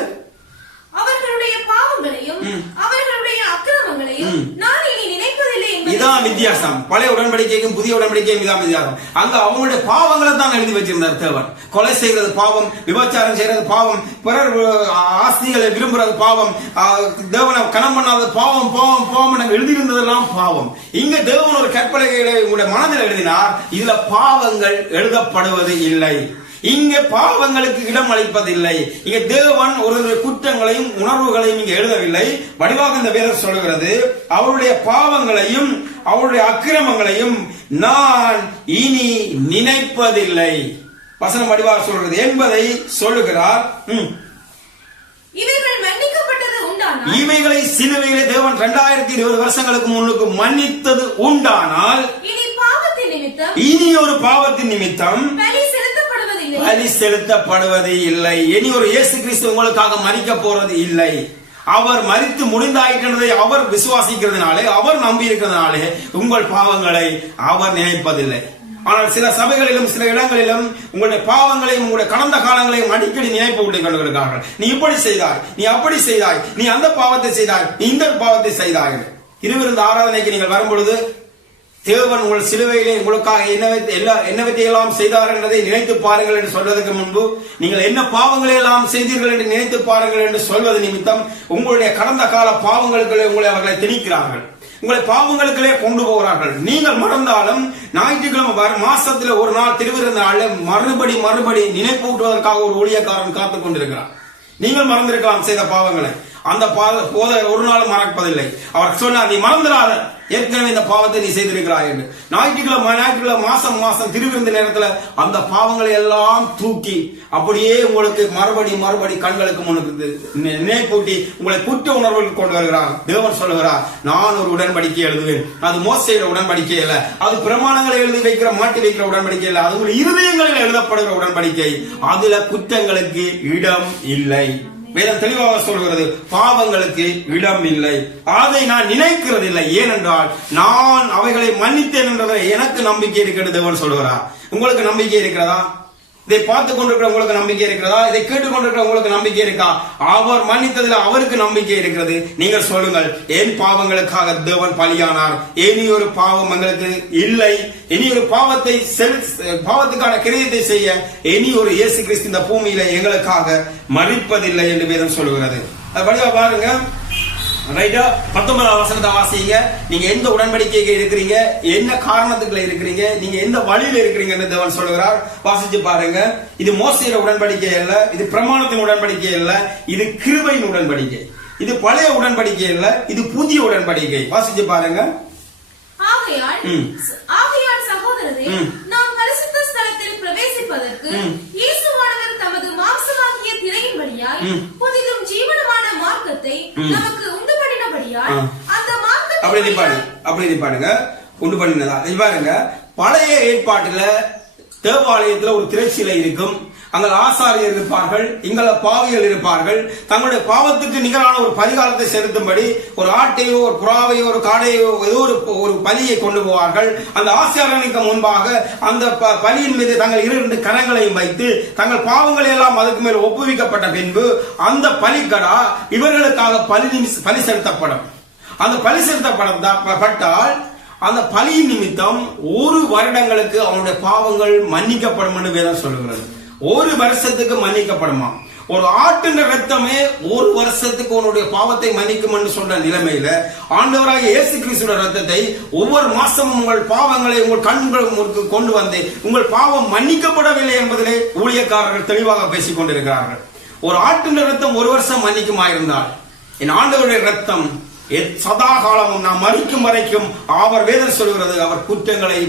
அவர்களுடைய பாவங்களையும் அவர்களுடைய அக்கிரமங்களையும் நான் இனி நினைப்பதில்லை. இதான் வித்தியாசம். பழைய உடன்படிக்கைக்கும் புதிய உடன்படிக்கைக்கும் இதான் வித்தியாசம். அங்க அவங்களுடைய பாவங்களை தான் எழுதி வச்சிருந்தார் தேவன். கொலை செய்கிறது பாவம், விபச்சாரம் செய்யறது பாவம், பிறர் ஆஸ்திகளை விரும்புறது பாவம், தேவனை கனம் பண்ணாத பாவம் பாவம் பாவம் எழுதியிருந்ததெல்லாம் பாவம். இங்க தேவன் ஒரு கற்பலகைகளை உங்களுடைய மனதில் எழுதினார். இதுல பாவங்கள் எழுதப்படுவது இல்லை. இங்க பாவங்களுக்கு இடம் அளிப்பதில்லை. இங்க தேவன் ஒரு குற்றங்களையும் உணர்வுகளையும் இங்க எழுதவில்லை. வடிவாக இந்த வேதம் சொல்கிறது, அவருடைய பாவங்களையும் அவருடைய அக்கிரமங்களையும் நான் இனி நினைப்பதில்லை. வசனம் வடிவாக சொல்கிறது என்பதை சொல்லுகிறார். இவைகள் மன்னிக்கப்பட்டது உண்டானால், இவைகளை சிலுவையிலே தேவன் 2020 வருஷங்களுக்கு முன்னுக்கு மன்னித்தது உண்டானால், இனி ஒரு பாவத்தின் நிமித்தம் பலி செலுத்தப்படுவது இல்லை. இனி ஒரு இயேசு கிறிஸ்து உங்களுக்காக மரிக்க போறது இல்லை. அவர் மரித்து முடிந்தாயிட்டதை அவர் விசுவாசிக்கிறதுனாலே, அவர் நம்பி இருக்கிறதுனாலே உங்கள் பாவங்களை அவர் நினைப்பதில்லை. ஆனால் சில சபைகளிலும் சில இடங்களிலும் உங்களுடைய பாவங்களையும் உங்களுடைய கடந்த காலங்களையும் அடிக்கடி நினைப்பு விட்டுக் கொண்டிருக்கிறார்கள். நீ இப்படி செய்தாய், நீ அப்படி செய்தாய், நீ அந்த பாவத்தை செய்தாய், நீ இந்த பாவத்தை செய்தாய். இருவிருந்த ஆராதனைக்கு நீங்கள் வரும்பொழுது தேவன் உங்கள் சிலுவையிலே உங்களுக்காக என்னவற்றை எல்லாம் செய்தார்கள் என்பதை நினைத்து பாருங்கள் என்று சொல்வதற்கு முன்பு, நீங்கள் என்ன பாவங்களை எல்லாம் செய்தீர்கள் என்று நினைத்து பாருங்கள் என்று சொல்வது நிமித்தம் உங்களுடைய கடந்த கால பாவங்களுக்குள்ளே உங்களை அவர்களை திணிக்கிறார்கள். உங்களை பாவங்களுக்குள்ளே கொண்டு போகிறார்கள். நீங்கள் மறந்தாலும் ஞாயிற்றுக்கிழமை மாசத்துல ஒரு நாள் திருவிருந்த நாள் மறுபடி நினைப்பூட்டுவதற்காக ஒரு ஊழியக்காரன் காத்துக் கொண்டிருக்கிறார். நீங்கள் மறந்திருக்கலாம் செய்த பாவங்களை. அந்த போதகர் ஒரு நாள் மறப்பதில்லை. அவர் சொன்னார், நீ மறந்துடாத, ஏற்கனவே இந்த பாவத்தை நீ செய்திருக்கிறாய் என்று. ஞாயிற்றுக்கிழமை மாசம் திருவிருந்த நேரத்துல அந்த பாவங்களை எல்லாம் தூக்கி அப்படியே உங்களுக்கு மறுபடி கண்களுக்கு முன்னுக்கு நினைப்பூட்டி உங்களை குற்ற உணர்வுகள் கொண்டு வருகிறார். தேவன் சொல்லுகிறார், நான் ஒரு உடன்படிக்கை எழுதுவேன். அது மோசேயோட உடன்படிக்கை இல்ல, அது பிரமாணங்களை எழுதி வைக்கிற மாட்டி வைக்கிற உடன்படிக்கை இல்ல, அது உங்கள் இருதயங்களில் எழுதப்படுகிற உடன்படிக்கை. அதுல குற்றங்களுக்கு இடம் இல்லை. வேதம் தெளிவாக சொல்கிறது, பாவங்களுக்கு இடம் இல்லை. அதை நான் நினைக்கிறது இல்லை. ஏனென்றால் நான் அவைகளை மன்னித்தேன் என்றதை எனக்கு நம்பிக்கை இருக்கிறது. தேவன் சொல்கிறார். உங்களுக்கு நம்பிக்கை இருக்கிறதா? இதை பார்த்துக் கொண்டிருக்கிற உங்களுக்கு நம்பிக்கை இருக்கிறதா? இதை கேட்டுக் கொண்டிருக்கிற உங்களுக்கு நம்பிக்கை இருக்கா? அவர் மன்னித்ததில் அவருக்கு நம்பிக்கை இருக்கிறது. நீங்கள் சொல்லுங்கள், என் பாவங்களுக்காக தேவன் பலியானார், இனி ஒரு பாவம் எங்களுக்கு இல்லை, இனி ஒரு பாவத்துக்கான கிரியத்தை செய்ய இனி ஒரு இயேசு கிறிஸ்து இந்த பூமியில எங்களுக்காக மரிப்பதில்லை என்று வேதம் சொல்லுகிறது. அது பாருங்க, ரைட்டா? 19ஆம் வசனத்தை வாசிங்க. நீங்க எந்த உடன்படிக்கைக்கு இருக்கிறீங்க, என்ன காரணத்துக்குள்ள இருக்கிறீங்க, நீங்க எந்த வழியில இருக்கிறீங்கன்னு தேவன் சொல்லுகிறார். வாசிச்சு பாருங்க. இது மோசேயோட உடன்படிக்கை அல்ல, இது பிரமாணத்தின் உடன்படிக்கை அல்ல, இது கிருபையின் உடன்படிக்கை. இது பழைய உடன்படிக்கை அல்ல, இது புதிய உடன்படிக்கை. வாசிச்சு பாருங்க. ஆகையால் சகோதரரே, நாம் பரிசுத்த ஸ்தலத்தில் பிரவேசிப்பதற்கு இயேசுவானவர் தமது மாம்சமாகிய திரையின் வழியாய் புதிதும் ஜீவனமான மார்க்கத்தை நமக்கு உண்டு பண்ணினபடியால் அந்த மார்க்கத்தை அப்படி பாருங்க, உண்டு பண்ணினதா? பாருங்க, பழைய ஏற்பாட்டுல தேவாலயத்துல ஒரு திரைச்சிலை இருக்கும். அங்க ஆசாரியர் இருப்பார்கள், இங்கள பாவிகள் இருப்பார்கள். தங்களுடைய பாவத்துக்கு நிகரான ஒரு பரிகாரத்தை செலுத்தும்படி ஒரு ஆட்டையோ ஒரு புறாவையோ ஒரு காடையோ ஏதோ ஒரு பலியை கொண்டு போவார்கள். அந்த ஆசாரியனுக்கு முன்பாக அந்த பலியின் மீது தங்கள் 2 கரங்களையும் வைத்து தங்கள் பாவங்களை எல்லாம் அதுக்கு மேல் ஒப்புவிக்கப்பட்ட பின்பு அந்த பலிக்கடா இவர்களுக்காக பலி செலுத்தப்படும். அந்த பலி செலுத்தப்பட்டால் அந்த பலியின் நிமித்தம் 1 வருடங்களுக்கு அவனுடைய பாவங்கள் மன்னிக்கப்படும் என்று வேதம் சொல்லுகிறது. 1 வருஷத்துக்கு மன்னிக்கப்படுமா? ஒரு ஆட்டின் ரத்தமே 1 வருஷத்துக்கு உன்னுடைய பாவத்தை மன்னிக்கும் என்று சொன்ன நிலைமையில ஆண்டவராக இயேசு கிறிஸ்துவின் ரத்தத்தை ஒவ்வொரு மாசமும் உங்கள் பாவங்களை உங்கள் கண்களுக்கு கொண்டு வந்து உங்கள் பாவம் மன்னிக்கப்படவில்லை என்பதிலே ஊழியக்காரர்கள் தெளிவாக பேசிக் கொண்டிருக்கிறார்கள். ஒரு ஆட்டின் ரத்தம் 1 வருஷம் மன்னிக்குமா இருந்தால், என் ஆண்டவருடைய ரத்தம் சதா காலமும் நாம் மரிக்கும் வரைக்கும் அவர் வேதம் சொல்கிறது அவர் குற்றங்களை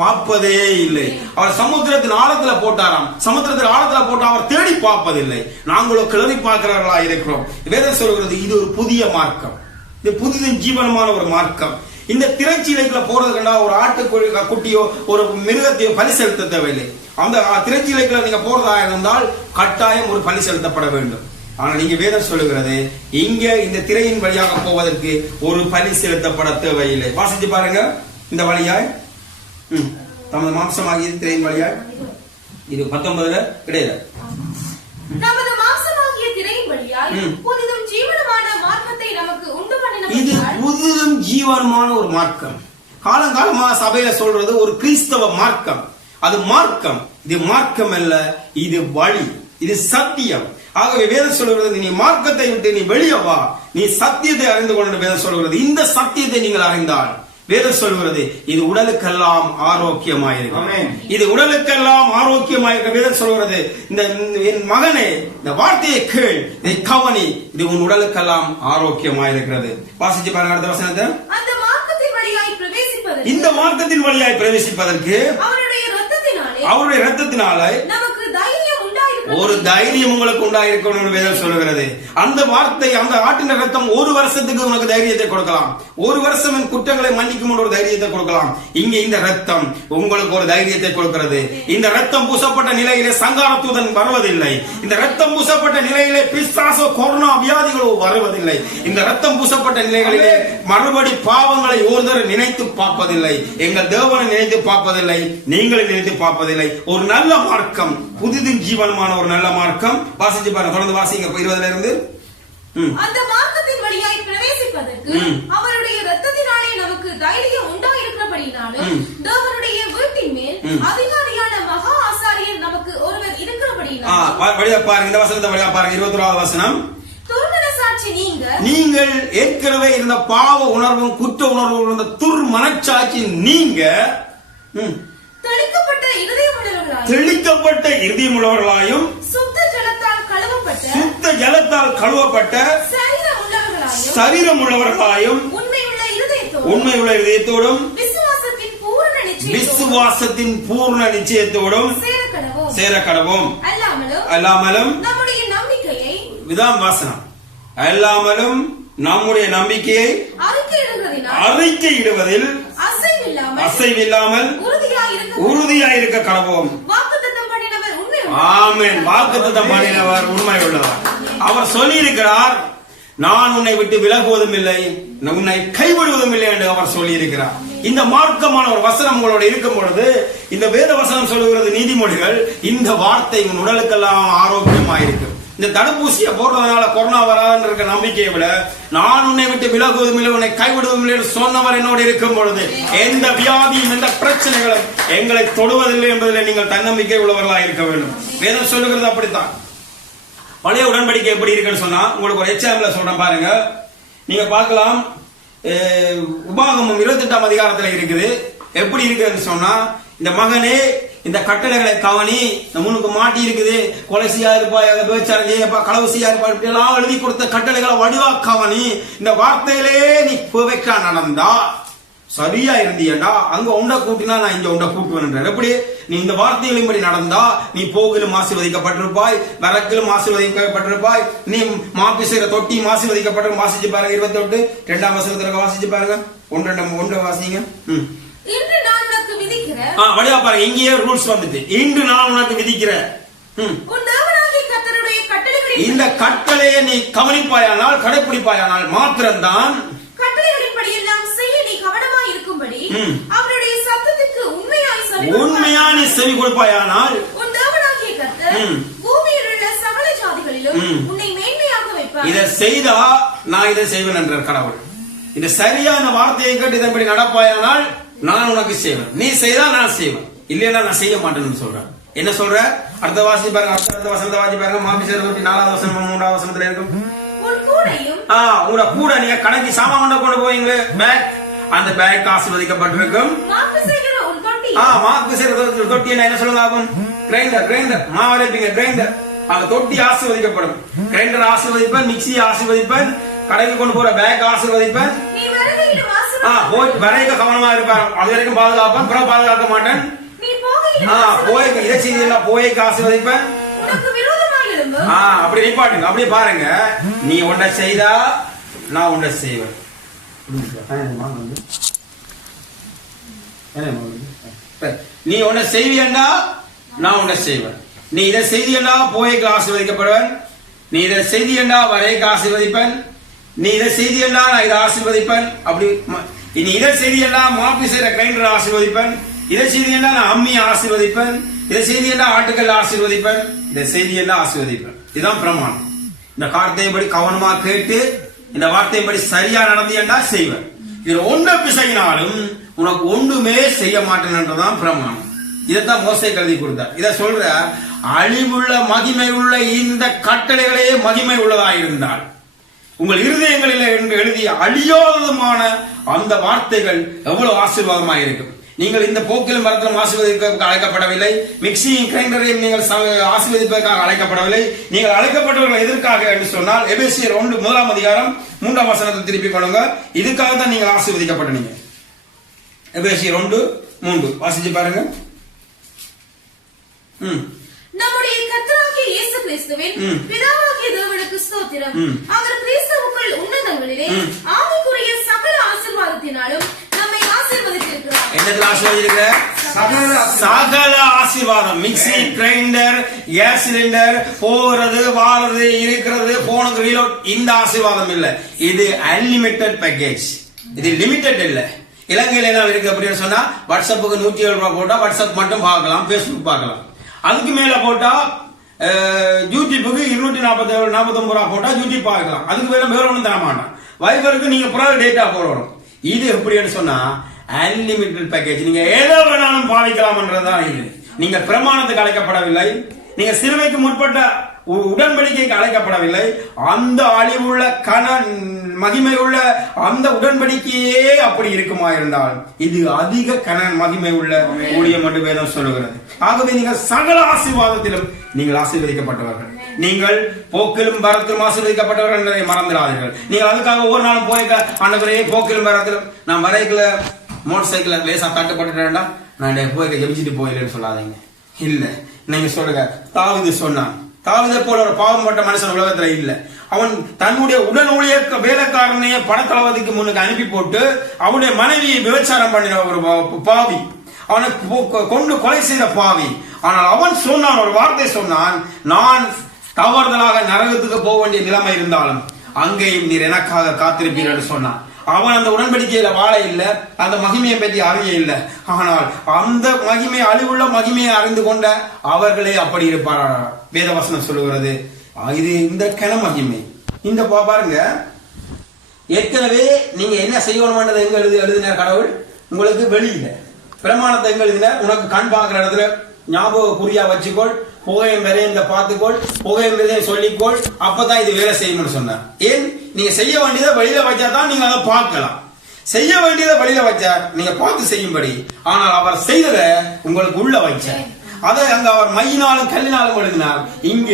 பார்ப்பதே இல்லை. அவர் சமுத்திரத்தின் ஆழத்துல போட்டாராம், சமுத்திரத்தின் ஆழத்துல போட்டு அவர் தேடி பார்ப்பதில்லை. நாங்களோ கிளறி பார்க்கிறவர்களா இருக்கிறோம். வேதம் சொல்கிறது இது ஒரு புதிய மார்க்கம், இது புதிதும் ஜீவனமான ஒரு மார்க்கம். இந்த திரைச்சீலைக்குள்ள போறதுக்குண்டா ஒரு ஆட்டு குட்டியோ ஒரு மிருகத்தையோ பலி செலுத்த தேவையில்லை. அந்த திரைச்சீலைக்குள்ள நீங்க போறதா இருந்தால் கட்டாயம் ஒரு பலி செலுத்தப்பட வேண்டும். ஆனா நீங்க வேதம் சொல்லுகிறது இங்க இந்த திரையின் வழியாக போவதற்கு ஒரு பலி செலுத்தப்பட தேவையில்லை. வாசிச்சு பாருங்க. இந்த வழியாய் தமது மாம்சமாகிய திரையின் வழியாய் இது 19 கிடையாது. நமது மாம்சமாகிய திரையின் வழியாய் புதிதும் ஜீவனமான மார்க்கத்தை நமக்கு உண்டு பண்ணினவர். இது புதிதும் ஜீவனமான ஒரு மார்க்கம். காலங்காலமா சபையில சொல்றது ஒரு கிறிஸ்தவ மார்க்கம். அது மார்க்கம். இது மார்க்கம் அல்ல, இது வழி, இது சத்தியம். ஆகவே வேதம் சொல்கிறது நீ மார்க்கத்தை விட்டு நீ வெளியே வா, நீ சத்தியத்தை அறிந்து கொண்டு வேதம் சொல்கிறது. இந்த சத்தியத்தை நீங்கள் அறிந்தால் வேதம் சொல்கிறது இது உடலுக்கெல்லாம் ஆரோக்கியமாயிருக்கு. இது உடலுக்கெல்லாம் ஆரோக்கியமாயிருக்க வேதம் சொல்கிறது. இந்த என் மகனே இந்த வார்த்தையை கேள், இதை கவனி, இது உன் உடலுக்கெல்லாம் ஆரோக்கியமாயிருக்கிறது. வாசிச்சு பாருங்க அடுத்த வசனத்தை. அந்த மார்க்கத்தின் வழியாய் பிரவேசிப்பதற்கு, இந்த மார்க்கத்தின் வழியாய் பிரவேசிப்பதற்கு அவருடைய இரத்தத்தினாலே நமக்கு தைரியம் உண்டாயிருக்கிறது. ஒரு தைரியம் உங்களுக்கு உண்டாயிருக்கணும் வேதம் சொல்லுகிறது. அந்த வார்த்தை, அந்த ஆட்டின் ரத்தம் ஒரு வருஷத்துக்கு உனக்கு தைரியத்தை கொடுக்கலாம். ஒரு வருஷம் என் குற்றங்களை மன்னிக்கும் ஒரு தைரியத்தை கொடுக்கலாம். இங்க இந்த ரத்தம் உங்களுக்கு ஒரு தைரியத்தை கொடுக்கிறது. இந்த ரத்தம் பூசப்பட்ட நிலையிலே சங்காரத்துடன் வருவதில்லை. இந்த ரத்தம் பூசப்பட்ட நிலையிலே பிசாசோ கொரோனா வியாதிகளோ வருவதில்லை. இந்த ரத்தம் பூசப்பட்ட நிலைகளிலே மறுபடி பாவங்களை ஒருத்தர் நினைத்து பார்ப்பதில்லை. எங்கள் தேவனை நினைத்து பார்ப்பதில்லை, நீங்களை நினைத்து பார்ப்பதில்லை. ஒரு நல்ல மார்க்கம், புதிதும் ஜீவனமான ஒரு நல்ல மார்க்கம். வாசிச்சு பாருங்க, தொடர்ந்து வாசிங்க 20 இருந்து. அந்த மார்க்கத்தின் வழியாய் பிரவேசிப்பதற்கு அவருடைய இரத்தத்தினாலே நமக்கு தைரியம் உண்டாயிருக்கிறபடினாலும் தேவனுடைய வீட்டின் மேல் அதிகாரியான மகா ஆசாரியர் நமக்கு ஒருவர் இருக்கிறபடினாலும். வழியா பாருங்க, இந்த வசனத்தை வழியா பாருங்க. 21வது வசனம். துர்மனசாட்சி நீங்கள் ஏற்கனவே இருந்த பாவ உணர்வும் குற்ற உணர்வும் இருந்த துர்மனச்சாட்சி நீங்க தெளிக்கப்பட்ட இருதயமுள்ளவர்களாயும் சுத்த ஜலத்தால் கழுவப்பட்ட சரீரம் உள்ளவர்களாயும் உண்மையுள்ள இதயத்தோடும் விசுவாசத்தின் பூர்ண நிச்சயத்தோடும் சேரக்கடவும். அல்லாமலும் விதான் வாசனம். அல்லாமலும் நம்முடைய நம்பிக்கையை அறிக்கையிடுவதில் அசைவில்லாமல் உறுதியாயிருக்க கடவோம். ஆமென். வாக்குத்தத்தம் பண்ணினவர் உண்மை உள்ளவர். அவர் சொல்லி இருக்கிறார், நான் உன்னை விட்டு விலகுவதும் இல்லை, உன்னை கைவிடுவதும் இல்லை என்று அவர் சொல்லி இருக்கிறார். இந்த மார்க்கமான ஒரு வசனம் உங்களோட இருக்கும் பொழுது, இந்த வேத வசனம் சொல்லுகிறது நீதிமொழிகள், இந்த வார்த்தை உன் உடலுக்கெல்லாம் ஆரோக்கியமாயிருக்கும். இந்த தடுப்பூசியை போடுறதுனால கொரோனா வராதுன்னு இருக்க நம்பிக்கையை விட, நான் உன்னை விட்டு விலகுவதும் இல்லை, உன்னை கைவிடுவதும் இல்லை சொன்னவர் என்னோடு இருக்கும் பொழுது எந்த வியாதியும் எந்த பிரச்சனைகளும் எங்களை தொடுவதில்லை என்பதில் நீங்கள் தன்னம்பிக்கை உள்ளவர்களாக இருக்க வேண்டும். வேதம் சொல்லுகிறது அப்படித்தான். பழைய உடன்படிக்கை எப்படி இருக்குன்னு சொன்னா உங்களுக்கு ஒரு எக்ஸாம்பிள் சொல்றேன் பாருங்க. நீங்க பார்க்கலாம், உபாகமம் 28ஆம் அதிகாரத்துல இருக்குது. எப்படி இருக்குன்னு சொன்னா, இந்த மகனே இந்த கட்டளைகளை கவனி, முன்னுக்கு மாட்டி இருக்குது, கொலைசியா இருப்பா, பேச்சாரம் செய்யப்பா, களவுசியா இருப்பா, இப்படி எல்லாம் எழுதி கொடுத்த கட்டளைகளை வடிவா கவனி. இந்த வார்த்தையிலே நீ புவைக்கா நடந்தா சரியா இருந்தியண்டா, அங்க உண்ட கூட்டினா நான் இங்க உண்ட கூட்டுவேன். எப்படி நீ இந்த வார்த்தைகளின்படி நடந்தா நீ போகிலும் ஆசீர்வதிக்கப்பட்டிருப்பாய், வரக்கிலும் ஆசீர்வதிக்கப்பட்டிருப்பாய், நீ மாப்பி செய்கிற தொட்டியும் ஆசீர்வதிக்கப்பட்டிருக்கும். வாசிச்சு பாருங்க 28 2ஆம் வசனத்துல வாசிச்சு பாருங்க. 1 வாசிங்க. வழியா பாருங்க, இங்கேயே ரூல்ஸ் வந்துட்டு, இன்று நான் உனக்கு விதிக்கிறேன். இந்த கட்டளையை நீ கவனிப்பாயானால் கடைபிடிப்பாயானால் மாத்திரம்தான் உண்மையா நீ செவி கொடுப்பாயானால் இதை செய்தா நான் இதை செய்வேன் என்ற கடவுள். இந்த சரியான வார்த்தையை கேட்டு இதன்படி நடப்பாயானால் நான் உனக்கு செய்வேன், நீ செய்தா நான் செய்வேன், இல்லையா நான் செய்ய மாட்டேன்னு சொல்றேன். என்ன சொல்ற? அடுத்த வாசி பாருங்க, அடுத்த வசனத்தை வாசி பாருங்க. மாபிசர் 4ஆவது வசனம் 3ஆவது வசனத்துல இருக்கும். உங்களோட கூட நீங்க கடைக்கு சாமான் கொண்டு போவீங்களே பேக், அந்த பேக் ஆசீர்வதிக்கப்பட்டிருக்கும். தொட்டி என்ன சொல்லுங்க ஆகும்? கிரைண்டர் மாவரைப்பீங்க, கிரைண்டர் அந்த தொட்டி ஆசீர்வதிக்கப்படும். கிரைண்டர் ஆசீர்வதிப்பேன், மிக்சி ஆசீர்வதிப்பேன், கடைக்கு கொண்டு போற பேக் ஆசீர்வதிப்பேன். நீ வருகையிலும் போய் வரைக்க கவனமா இருப்பான். அது வரைக்கும் பாதுகாப்பேன், பிறகு பாதுகாக்க மாட்டேன். நீ போகையிலும் போய் இதை செய்தியெல்லாம் போய்க்கு ஆசீர்வதிப்பேன். உனக்கு விரோதமாய் எழும்பு. அப்படி நிப்பாட்டுங்க. அப்படி பாருங்க, நீ ஒன்றை செய்தா நான் ஒன்றை செய்வேன். நீ ஒன்றை செய்வியண்டா நான் ஒன்றை செய்வேன். நீ இதை செய்தியண்டா போய்க்கு ஆசீர்வதிக்கப்படுவேன். நீ இதை செய்தியண்டா வரைக்கு ஆசீர்வதிப்பேன். நீ இதை செய்தியண்டா நான் இதை ஆசீர்வதிப்பேன். அப்படி நீ இதை செய்தியண்டா மாப்பி செய்யற கிரைண்டர் ஆசீர்வதிப்பேன். இதை செய்தியண்டா நான் அம்மியை ஆசீர்வதிப்பேன். இதை செய்தியண்டா ஆட்டுக்கள் ஆசீர்வதிப்பேன். இதை செய்தியண்டா ஆசீர்வதிப்பேன். இதுதான் பிரமாணம். இந்த வார்த்தையின்படி கவனமா கேட்டு இந்த வார்த்தையின்படி சரியா நடந்தியண்டா செய்வேன். இதுல ஒன்றை பிசையினாலும் உனக்கு ஒன்றுமே செய்ய மாட்டேன் என்றுதான் பிரமாணம். இதைத்தான் மோசே கருதி கொடுத்தார். இதை சொல்ற அழிவுள்ள மகிமை உள்ள இந்த கட்டளைகளே மகிமை உள்ளதா இருந்தால் உங்கள் இருதயங்களில் என்று எழுதிய அழியாததுமான அந்த வார்த்தைகள் எவ்வளவு ஆசீர்வாதமாக இருக்கும். நீங்கள் இந்த போக்கிலும் மரத்திலும் ஆசீர்வதிக்க அழைக்கப்படவில்லை. மிக்சியும் கிரைண்டரையும் நீங்கள் ஆசீர்வதிப்பதற்காக அழைக்கப்படவில்லை. நீங்கள் அழைக்கப்பட்டவர்கள் எதற்காக என்று சொன்னால் எபேசியர் 1:3 திருப்பி கொள்ளுங்க. இதுக்காக தான் நீங்கள் ஆசீர்வதிக்கப்பட்டீங்க. எபேசியர் 1:3 வாசிச்சு பாருங்க. நம்முடைய கர்த்தராகிய இயேசு கிறிஸ்துவின் பிதாவாகிய தேவனுக்கு ஸ்தோத்திரம். அவர் கிறிஸ்துவுக்குள் உன்னதங்களிலே ஆவிக்குரிய சகல ஆசீர்வாதத்தினாலும் நம்மை ஆசீர்வதித்திருக்கிறார். என்னத்துல ஆசீர்வதிக்கிறார்? சகல ஆசீர்வாதம். மிக்சி, கிரைண்டர், கேஸ் சிலிண்டர், போறது வாரது இருக்கிறது, போனுக்கு ரீலோட், இந்த ஆசீர்வாதம் இல்ல. இது அன்லிமிட்டெட் பேக்கேஜ். இது லிமிட்டெட் இல்ல. இலங்கையில என்ன இருக்கு அப்படின்னு சொன்னா வாட்ஸ்அப்புக்கு 107 ரூபாய் போட்டா வாட்ஸ்அப் மட்டும் பார்க்கலாம், பேஸ்புக் பார்க்கலாம். அதுக்கு மேல போட்டா யூடியூபுக்கு 249 ரூபாய் போட்டா யூடியூப் பார்க்கலாம். அதுக்கு மேல வேற ஒன்றும் தர மாட்டான். வைபருக்கு நீங்க ப்ரைவேட் டேட்டா போடணும். இது எப்படின்னு சொன்னா அன்லிமிட்டட் பேக்கேஜ். நீங்க ஏதோ வேணாலும் பாவிக்கலாம்ன்றதுதான் இது. நீங்க பிரமாணத்துக்கு அழைக்கப்படவில்லை. நீங்க சிறுமைக்கு முற்பட்ட உடன்படிக்கைக்கு அழைக்கப்படவில்லை. அந்த அழிவுள்ள மகிமை உள்ள அந்த உடன்படிக்கையே அப்படி இருக்குமா இருந்தால் இது அதிக மகிமை உள்ள ஊழியம் என்று வேதம் சொல்லுகிறது. ஆகவே நீங்கள் சகல ஆசீர்வாதத்திலும் நீங்கள் ஆசீர்வதிக்கப்பட்டவர்கள். நீங்கள் போக்கிலும் வரத்திலும் ஆசீர்வதிக்கப்பட்டவர்கள் என்பதை மறந்துடாதீர்கள். நீங்கள் அதுக்காக ஒவ்வொரு நாளும் போய் ஆண்டவரே போக்கிலும் வரத்திலும் நான் வரைக்குல மோட்டர் சைக்கிள் லேசா கட்டுப்பட்டுட்டேன்டா நான் போய் ஜெபிச்சுட்டு போயிலேன்னு சொல்லாதீங்க. இல்ல, நீங்க சொல்லுங்க. தாவீது சொன்னான். தாவீதை போல ஒரு பாவம் பட்ட மனுஷன் உலகத்துல இல்ல. அவன் தன்னுடைய உடன் ஊழியர் வேலைக்காரனையே படத்தளபதிக்கு முன்னுக்கு அனுப்பி போட்டு அவனுடைய மனைவியை விபச்சாரம் பண்ணின ஒரு பாவி, அவனை கொண்டு கொலை செய்த பாவி. ஆனால் அவன் சொன்னான், ஒரு வார்த்தை சொன்னான், நான் தவறுதலாக நரகத்துக்கு போக வேண்டிய நிலைமை இருந்தாலும் அங்கேயும் நீர் எனக்காக காத்திருப்பீர் என்று சொன்னான். அவன் அந்த உடன்படிக்கையில வாழ இல்ல, அந்த மகிமையை பற்றி அறிய இல்ல. ஆனால் அந்த மகிமை அழிவுள்ள மகிமையை அறிந்து கொண்ட அவர்களே அப்படி இருப்பார். வேதவசனம் சொல்லுகிறது. இது இந்த கன மகிமை. இந்த பாருங்க, ஏற்கனவே நீங்க என்ன செய்யணும்ன்றது எங்க எழுதின கடவுள் உங்களுக்கு வெளியில பிரமாணத்தை எங்க எழுதின, உனக்கு கண் பார்க்கிற இடத்துல ஞாபக குறியா வச்சுக்கோள், புகையும் வரையும் பார்த்துக்கோள், புகையும் வரையும் சொல்லிக்கோள், அப்பதான் இது வேலை செய்யணும்னு சொன்னார். ஏன்? நீங்க செய்ய வேண்டியதை வெளியில வச்சா தான் நீங்க அதை பார்க்கலாம். செய்ய வேண்டியதை வெளியில வச்சா நீங்க பார்த்து செய்யும்படி. ஆனால் அவர் செய்ததை உங்களுக்கு உள்ள வச்சார். அதை அங்க அவர் மையினாலும் கல்லினாலும் எழுதினார். இங்க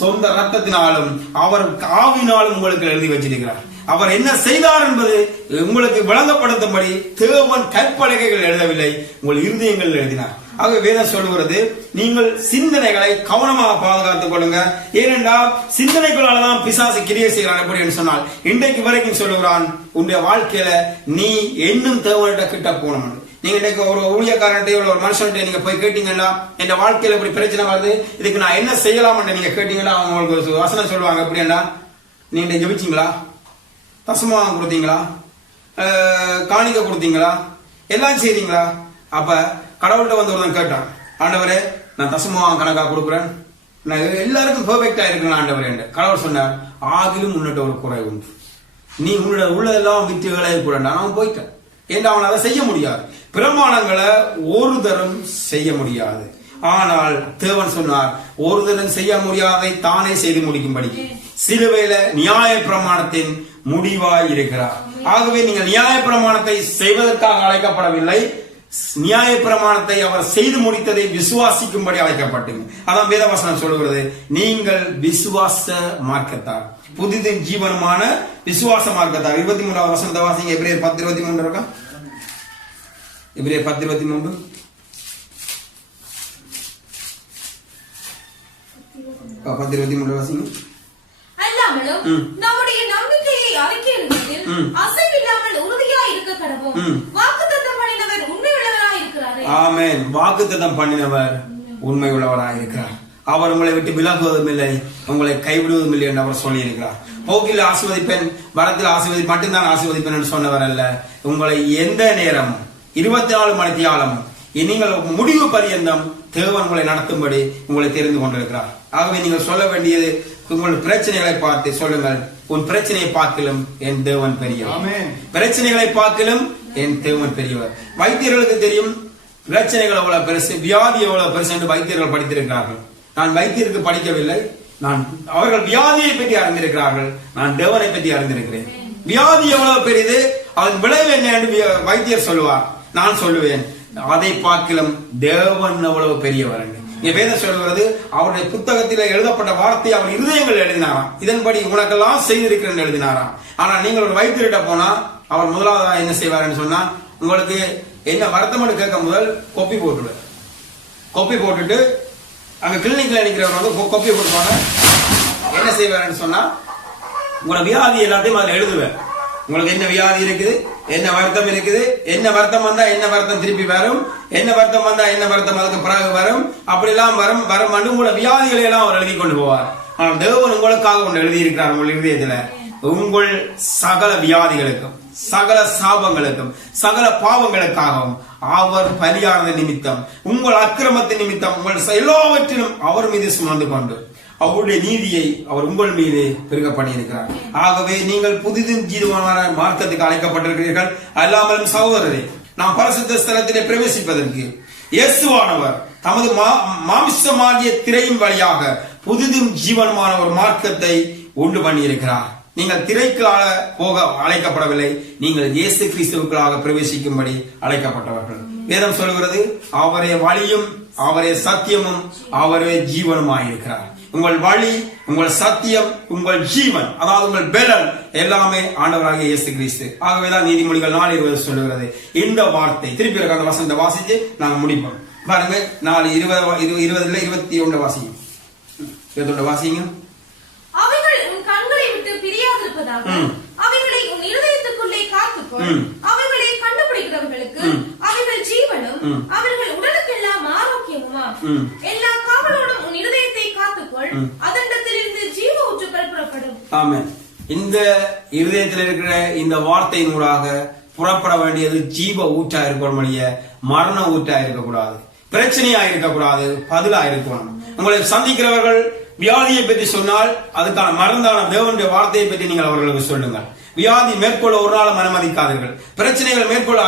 சொந்த ரத்தத்தினாலும் அவர் ஆவினாலும் உங்களுக்கு எழுதி வச்சிருக்கிறார். அவர் என்ன செய்தார் என்பது உங்களுக்கு விளங்கப்படுத்தும்படி தேவன் கற்பலகைகள் எழுதவில்லை, உங்கள் இருதயங்கள் எழுதினார். ஆகவே வேதம் சொல்லுகிறது, நீங்கள் சிந்தனைகளை கவனமாக பாதுகாத்துக் கொள்ளுங்க. ஏனென்றால் சிந்தனைகளால்தான் பிசாசு கிரியை செய்கிறான். எப்படி சொன்னால் இன்றைக்கு வரைக்கும் சொல்லுகிறான், உன்னுடைய வாழ்க்கையில நீ இன்னும் தேவனிட்ட கிட்ட போகணும். நீங்க இன்னைக்கு ஒரு ஊழியக்காரன்ட்டே ஒரு மனுஷன்ட்ட நீங்க போய் கேட்டீங்கன்னா, என் வாழ்க்கையில இப்படி பிரச்சனை வருது, இதுக்கு நான் என்ன செய்யலாம் நீங்க கேட்டீங்கன்னா அவங்க உங்களுக்கு வசனம் சொல்லுவாங்க. எப்படின்னா, நீங்க ஜெபிச்சீங்களா, தசமம் கொடுத்தீங்களா, காணிக்க கொடுத்தீங்களா, எல்லாம் செய்தீங்களா? அப்ப கடவுள்கிட்ட வந்து ஒருத்தன் கேட்டான், ஆண்டவரே நான் தசமம் கணக்கா கொடுக்குறேன், நான் எல்லாருக்கும் பெர்ஃபெக்டா இருக்கிறேன் ஆண்டவரே. கடவுள் சொன்னார், ஆகிலும் முன்னிட்ட ஒரு குறை உண்டு, நீ உன்னோட உள்ளதெல்லாம் வித்து வேலையை கூட. அவன் போயிட்டான். ஏன்னா அவன் அதை செய்ய முடியாது. பிரமாணங்களை ஒரு தரம் செய்ய முடியாது. ஆனால் தேவன் சொன்னார், ஒரு தரம் செய்ய முடியாதை தானே செய்து முடிக்கும்படி சிலுவையில நியாய பிரமாணத்தின் முடிவாய் இருக்கிறார். ஆகவே நீங்கள் நியாய பிரமாணத்தை செய்வதற்காக அழைக்கப்படவில்லை, நியாய பிரமாணத்தை அவர் செய்து முடித்ததை விசுவாசிக்கும்படி அழைக்கப்பட்டீங்க. அதான் வேதவசனம் சொல்லுகிறது, நீங்கள் விசுவாச மார்க்கத்தார். புதிதும் ஜீவனுமான விசுவாச மார்க்கத்தார். 23வது வசனத்தை வாசிங்க. எபிரேயர் 10:23 இருக்கா? எபிரேயர் 10:23. 10:23 வாசிங்க. அல்லாமலும் நம்முடைய நம்பிக்கையை அறிக்கையிடுவதில் அசைவில்லாமல் உறுதியாய் இருக்க கடவோம். வாக்குத்தத்தம் பண்ணினவர் உண்மையுள்ளவராய் இருக்கிறாரே. ஆமென். வாக்குத்தத்தம் பண்ணினவர் உண்மை உள்ளவராய் இருக்கிறார். அவர் உங்களை விட்டு விலகுவதும் இல்லை, உங்களை கைவிடுவதும் இல்லை என்று அவர் சொல்லி இருக்கிறார். போக்கில் ஆசீர்வதிப்பேன், வரத்தில் மட்டும்தான் ஆசீர்வதிப்பேன் என்று சொன்னவர் அல்ல. உங்களை எந்த நேரம் 24 மணித்தியாலம் நீங்கள் முடிவு பரியந்தம் தேவன் உங்களை நடத்தும்படி உங்களை தெரிந்து கொண்டிருக்கிறார். ஆகவே நீங்கள் சொல்ல வேண்டியது, உங்கள் பிரச்சனைகளை பார்த்து சொல்லுங்கள், உன் பிரச்சனையை பார்க்கலும் என் தேவன் பெரியவர். பிரச்சனைகளை பார்க்கலும் என் தேவன் பெரியவர். வைத்தியர்களுக்கு தெரியும் பிரச்சனைகள் எவ்வளவு பெருசு, வியாதி எவ்வளவு பெருசு என்று வைத்தியர்கள் படித்திருக்கிறார்கள். நான் வைத்தியருக்கு படிக்கவில்லை, அவர்கள் வியாதியை பற்றி அறிந்திருக்கிறார்கள். நான் தேவனை பற்றி அறிந்திருக்கிறேன். வியாதி எவ்வளவு பெரியது, அதன் விளைவு என்ன என்று வைத்தியர் சொல்லுவார், நான் சொல்லுவேன் அதை பார்க்கலும் தேவன் எவ்வளவு பெரியவர் என்று. வேதம் சொல்கிறது, அவருடைய புத்தகத்தில் எழுதப்பட்ட வார்த்தை அவர் இருதயங்கள் எழுதினாராம். இதன்படி உனக்கெல்லாம் செய்திருக்கிறேன் எழுதினாராம். ஆனால் நீங்கள் ஒரு வைத்தியர்கிட்ட போனா அவர் முதலாவது என்ன செய்வார் சொன்னா, உங்களுக்கு என்ன வருத்தம் கேட்க முதல் கொப்பி போட்டுடுவார். கொப்பி போட்டுட்டு அங்க கிளினிக்ல நிக்கிறவர் வந்து கொப்பி போட்டுவாங்க. என்ன செய்வாருன்னு சொன்னா, உங்களோட வியாதி எல்லாத்தையும் அதுல எழுதுவேன். உங்களுக்கு என்ன வியாதி இருக்குது, என்ன வருத்தம் இருக்குது, என்ன வருத்தம் வந்தா என்ன வருத்தம் திருப்பி வரும், என்ன வருத்தம் வந்தா என்ன வருத்தம் அதுக்கு பிறகு வரும், அப்படி எல்லாம் வரும் உங்களோட வியாதிகளை எல்லாம் அவர் எழுதி கொண்டு போவார். ஆனால் தேவன் உங்களுக்காக ஒன்று எழுதி இருக்கிறார். உங்கள் இருதயத்துல உங்கள் சகல வியாதிகளுக்கும், சகல சாபங்களுக்கும், சகல பாவங்களுக்காகவும் அவர் பலியானது நிமித்தம், உங்கள் அக்கிரமத்தின் நிமித்தம், உங்கள் எல்லாவற்றிலும் அவர் மீது சுமந்து கொண்டு அவருடைய நீதியை அவர் உங்கள் மீது பெருக பண்ணியிருக்கிறார். ஆகவே நீங்கள் புதிதும் ஜீவமான மார்க்கத்துக்கு அழைக்கப்பட்டிருக்கிறீர்கள். அல்லாமலும் சகோதரரே, நாம் பரிசுத்த ஸ்தலத்திலே பிரவேசிப்பதற்கு இயேசுவானவர் தமது மாமிசமாகிய திரையின் வழியாக புதிதும் ஜீவனமான ஒரு மார்க்கத்தை உண்டு பண்ணியிருக்கிறார். நீங்கள் திரைக்காக போக அழைக்கப்படவில்லை, நீங்கள் இயேசு கிறிஸ்துவுக்காக பிரவேசிக்கும்படி அழைக்கப்பட்டவர்கள். வேதம் சொல்கிறது, அவரே வழியும் அவரே சத்தியமும் அவரே ஜீவனுமாயிருக்கிறார். உங்கள் வழி, உங்கள் சத்தியம், உங்கள் ஜீவன், அதாவது உங்கள் பலன் எல்லாமே ஆண்டவராகிய இயேசு கிறிஸ்து. ஆகவேதான் நீதிமொழிகள் 4:20 சொல்லுகிறது. இந்த வார்த்தை திருப்பி இருக்க அந்த வசனத்தை வாசிச்சு நாங்க முடிப்போம். பாருங்க, 4:20-21 வாசிங்க. 21 வாசிங்க. அவைகள் உன் கண்களை விட்டு பிரியாதிருப்பதாக அவைகளை உன் இருதயத்துக்குள்ளே காத்துக்கொள். அவைகளை கண்டுபிடிக்கிறவர்களுக்கு அவைகள் ஜீவனும் அவர்கள் உடலுக்கெல்லாம் ஆரோக்கியமுமா. எல்லா காவலோடும் உன் இருதயத்தை காத்துக்கொள், அதனிடத்திலிருந்து ஜீவ ஊற்றுக்கள் புறப்படும். ஆமென். இந்த இருதயத்தில் இருக்கிற இந்த வார்த்தையின் ஊடாக புறப்பட வேண்டியது ஜீவ ஊற்றா இருக்கக்கூடிய மரண ஊற்றா இருக்கக்கூடாது, பிரச்சனையா இருக்கக்கூடாது, பதிலா இருக்கணும். உங்களை சந்திக்கிறவர்கள் வியாதியை பற்றி சொன்னால் அதுக்கான மருந்தான தேவனுடைய வார்த்தையை பற்றி நீங்கள் அவர்களுக்கு சொல்லுங்கள். வியாதி மேற்கொள்ள ஒரு நாளும் அனுமதிக்காதீர்கள், பிரச்சனைகள் மேற்கொள்ள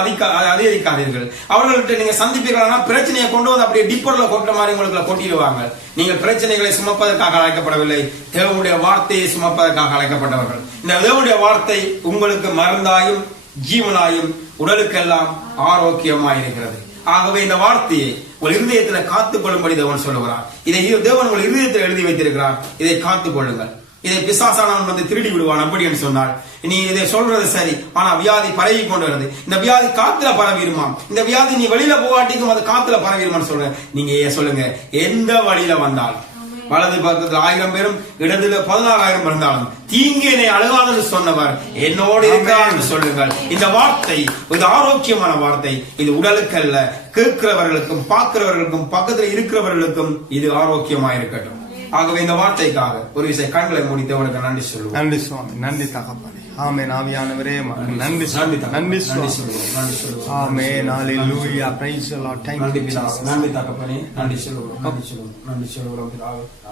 அதிகரிக்காதீர்கள். அவர்கள்ட்ட நீங்க சந்திப்பீர்களா, பிரச்சனையை கொண்டு வந்து அப்படியே டிப்பர்ல கொட்ட மாதிரி உங்களுக்கு கொட்டிடுவாங்க. நீங்கள் பிரச்சனைகளை சுமப்பதற்காக அழைக்கப்படவில்லை, தேவனுடைய வார்த்தையை சுமப்பதற்காக அழைக்கப்பட்டவர்கள். இந்த தேவனுடைய வார்த்தை உங்களுக்கு மருந்தாயும் ஜீவனாயும் உடலுக்கெல்லாம் ஆரோக்கியமாயிருக்கிறது. ஆகவே இந்த வார்த்தையை உங்கள் இருதயத்துல காத்துக் கொள்ளும்படி தேவன் சொல்லுகிறார். இதை தேவன் உங்கள் இருதயத்தில் எழுதி வைத்திருக்கிறார். இதை காத்துக் கொள்ளுங்கள். இதை பிசாசானவன் வந்து திருடி விடுவான் அப்படின்னு சொன்னால் நீ இதை சொல்றது சரி, ஆனா வியாதி பரவி கொண்டு வருது. இந்த வியாதி காத்துல பரவிடுமா, இந்த வியாதி நீ வெளியில போகாட்டிக்கும் அது காத்துல பரவிடுமான்னு சொல்ற. நீங்க சொல்லுங்க, எந்த வழியில வந்தாலும், வலது பக்கத்தில் 1000 பேரும் இடத்துல 14000 இருந்தாலும் தீங்கினை அழுகாதன்னு சொன்னவர் என்னோடு இருக்கிறார் என்று சொல்லுங்கள். இந்த வார்த்தை இது ஆரோக்கியமான வார்த்தை. இது உடலுக்கு அல்ல, கேட்கிறவர்களுக்கும் பார்க்கிறவர்களுக்கும் பக்கத்தில் இருக்கிறவர்களுக்கும் இது ஆரோக்கியமா இருக்கட்டும். ஆகவே இந்த வார்த்தைக்காக ஒரு விஷயம் கண்களை மூடித்து அவனுக்கு நன்றி சொல்லுவோம். நன்றி சுவாமி, நன்றி தகப்பனே. ஆமென். ஆவியானவரே நன்றி, நன்றி நன்றி சொல்லுவோம். ஆமென். ஹalleluya, praise the Lord. Thank you. நன்றி தகப்பனே, நன்றி சொல்லுவோம், நன்றி சொல்லுவோம், நன்றி சொல்லுவோம்.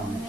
ஆமென்.